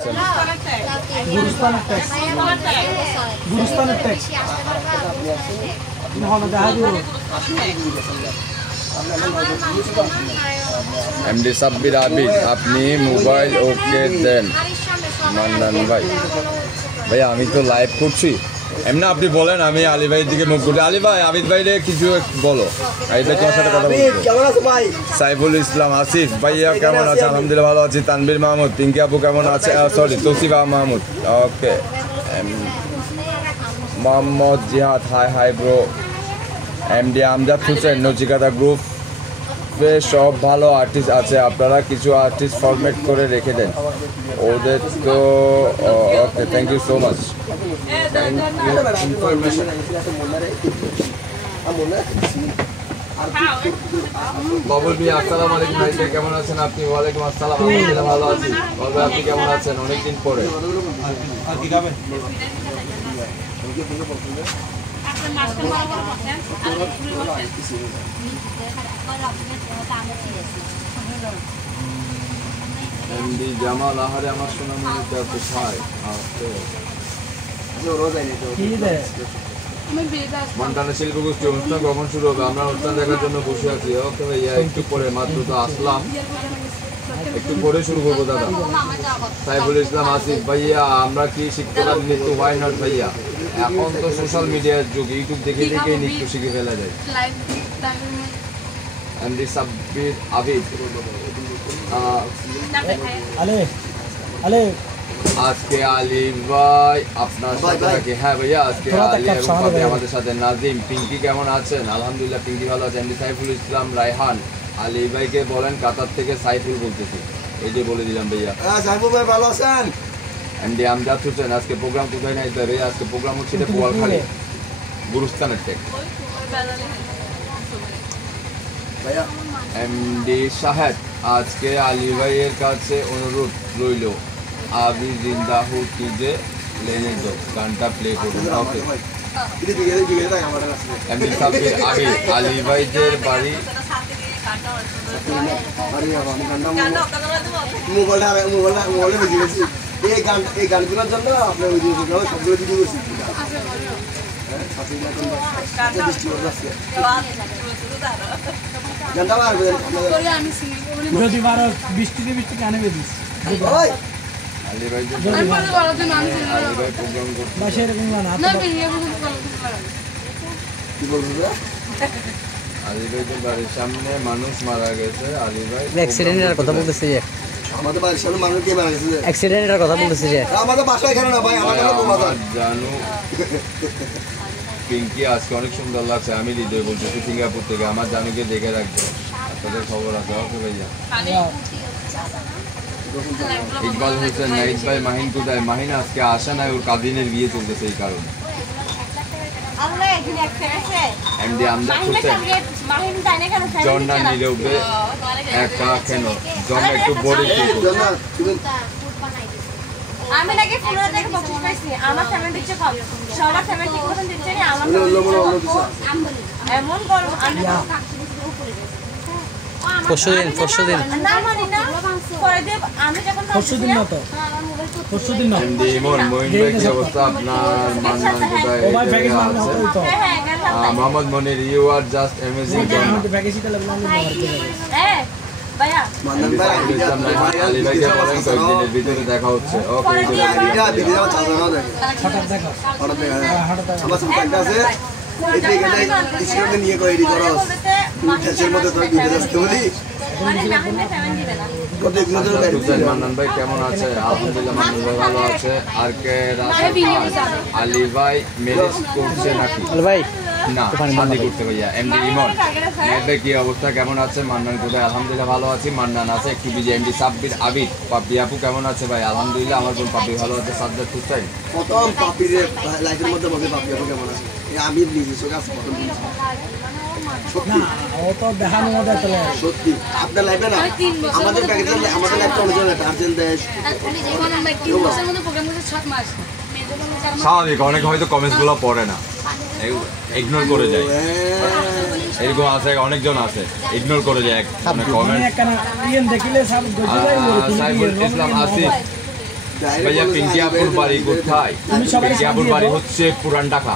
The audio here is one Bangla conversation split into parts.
গুরুস্থানের ট্যাক্স এমডি সাব্বির আবিদ, আপনি মোবাইল ওকে দেন। মান্নান ভাই, ভাইয়া আমি তো লাইভ করছি, এমনি আপনি বলেন, আমি আলী ভাইয়ের দিকে মুখ করছি। আলী ভাই, আবিদ ভাইরে কিছু বলো। আবিদ ভাই তোমার সাথে কথা বলছি। সাইফুল ইসলাম আসিফ ভাইয়া কেমন আছে? আলহামদুলিল্লাহ ভালো আছি। তানভীর মাহমুদ, পিঙ্কি আপু কেমন আছে? Sorry, Tousifa Mahmud, okay. Mohammad Jihad, hi hi bro. MD Amjad Hossain, Nachiketa group সব ভালো আর্টিস্ট আছে, আপনারা কিছু আর্টিস্ট ফরম্যাট করে রেখে দেন ওদের তো। Okay, thank you so much. Babul Mia, আসসালামু আলাইকুম ভাই, কেমন আছেন আপনি? ওয়ালাইকুম আসসালাম, আলহামদুলিল্লাহ ভালো আছি। বাবু আপনি কেমন আছেন? অনেকদিন পরে। এমডি জামাল, আহারে আমার সোনামণিটা কোথায়? মন্টানা শিল্পগোষ্ঠী অনুষ্ঠান কখন শুরু হবে? আমরা অনুষ্ঠান দেখার জন্য বসে আছি। ওকে ভাইয়া, একটু পরে, মাত্র তো আসলাম, একটু পরে শুরু করবো দাদা। সাইফুল ইসলাম আসিফ ভাইয়া, আমরা কি শিখতে পারি নৃত্য? ওয়াই নট ভাইয়া, এখন তো সোশ্যাল মিডিয়ার যুগ, ইউটিউব দেখে দেখে নৃত্য শিখে ফেলা যায়। এমডি সাব্বির আবিদ, আজকে আলী ভাই আপনার সাথে নাকি? হ্যাঁ ভাইয়া, আজকে আলী এবং ফাতে আমাদের সাথে। নাজিম, পিঙ্কি কেমন আছেন? আলহামদুলিল্লাহ, পিঙ্কি ভালো আছে। এমডি সাইফুল ইসলাম রায়হান, আলী ভাইকে বলেন কাতার থেকে সাইফুল বলতেছি। এই যে বলে দিলাম ভাইয়া। সাইফুল ভাই ভালো আছেন? এমডি আমজাদ হোসেন, আজকে প্রোগ্রাম কোথায় নাই তবে? আজকে প্রোগ্রাম হচ্ছে বোয়ালখালী গুরুস্থানের টেক। এমডি শাহেদ, আজকে আলী ভাইয়ের কাছে অনুরোধ রইল, আবি জিন্দা হু তুজে লেনে দো গানটা প্লে করুন। ওকে। এমডি সাব্বির আবিদ, আলী ভাইদের বাড়ি এই গানগুলোর জন্য আপনার সবগুলো ভিডিও করছি। আলী ভাইদের বাড়ির সামনে মানুষ মারা গেছে। আলী ভাই অ্যাক্সিডেন্টের কথা বলতেছে যে আমাদের বাড়ির সামনে মানুষ কে মারা গেছে? অ্যাক্সিডেন্টের কথা বলতেছে যে আমাদের বাসা এখানে না ভাই, আমাদের জানু। পিঙ্কি, আজকে অনেক সুন্দর লাগছে। আমি হৃদয় বলতেছি সিঙ্গাপুর থেকে, আমার জানুকে দেখে রাখবো, আপনাদের খবর আছে। ওকে ভাইয়া। ইকবাল হোসেন, নাইট ভাই মাহিন কোথায়? মাহিন আজকে আসে নাই, ওর কাজিনের বিয়ে চলতেছে এই কারণে। এমডি আমজাদ হোসেন, জন্না নীরবে একা কেন? জন্না একটু বড়ি আমি নাকি 15 থেকে 25 পাইছি, আমার ফ্যামিলি দিচ্ছে কম, সবার ফ্যামিলি ঠিক মতন দিচ্ছে না, আমার এমন করব আমি পরশুদিন না মানি না পরে দেব। আমি যখন পরশুদিন না তো, পরশুদিন না। এমডি ইমন, মঈন ভাই কি অবস্থা আপনার? মান্নান কোথায়? মোহাম্মদ মনির, ইউ আর জাস্ট অ্যামেজিং। ভাইয়া মান্নান ভাই আলী ভাইকে বলেন কয়েকদিনের ভিতরে দেখা হচ্ছে। ওকে, আমার সাথে একটা আছে, নিয়ে করে করস মধ্যে তোর ভিডিও আসতে বলি। মান্নান ভাই কেমন আছে? আলহামদুলিল্লাহ, মান্নান ভাই ভালো আছে। আর কে? আলী ভাই ম্যারেজ করছে নাকি? ভাই না, শাদি করতে ভাইয়া। এমডি ইমন, নাইট ভাই কি অবস্থা, কেমন আছে? মান্নান কোথায়? আলহামদুলিল্লাহ ভালো আছি। মান্নান আছে একটু বিজি। এমডি সাব্বির আবিদ, পাপি আপু কেমন আছে ভাই? আলহামদুলিল্লাহ, আমার বোন পাপি ভালো আছে। সাজ্জাদ হুসাইন, প্রথম পাপির লাইফের মধ্যে বলে পাপি আপু কেমন আছে? আমি নিজে চোখে আছে প্রথম সত্যি আপনার লাইফে না, আমাদের প্যাকেজে আমাদের লাইফটা অনেক জনের আর্জেন্ট দেশ স্বাভাবিক। অনেকে হয়তো কমেন্টস গুলো পড়ে না, ইগনোর করে যায়, এরকম আছে, অনেকজন আছে ইগনোর করে যায় কমেন্ট। সাইফুল ইসলাম আসিফ, ভাইয়া পিঙ্কি আপুর বাড়ি কোথায়? পিঙ্কি আপুর বাড়ি হচ্ছে পুরান ঢাকা।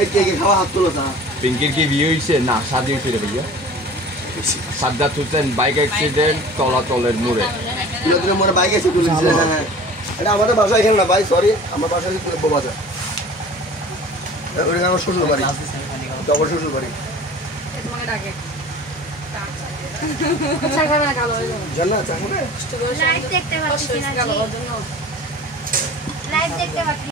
এই কে কে খাওয়া হাত তোলো তা পিঙ্কির কি বিয়ে হয়েছে? না, শাদি হয়েছে রে ভাইয়া। সাদ্দাত হোসেন বাইক অ্যাক্সিডেন্ট তলাতলের মোড়ে। দিনে মোর বাইক এসে তুলেছে। হ্যাঁ এটা আমাদের বাসা এখানে না ভাই, সরি, আমার বাসা হচ্ছে বাজার। ওটা আমার শ্বশুর বাড়ি, জবর শ্বশুর বাড়ি। জান না, চাকরি লাইভ দেখতে পাচ্ছি না, লাইভ দেখতে পাচ্ছি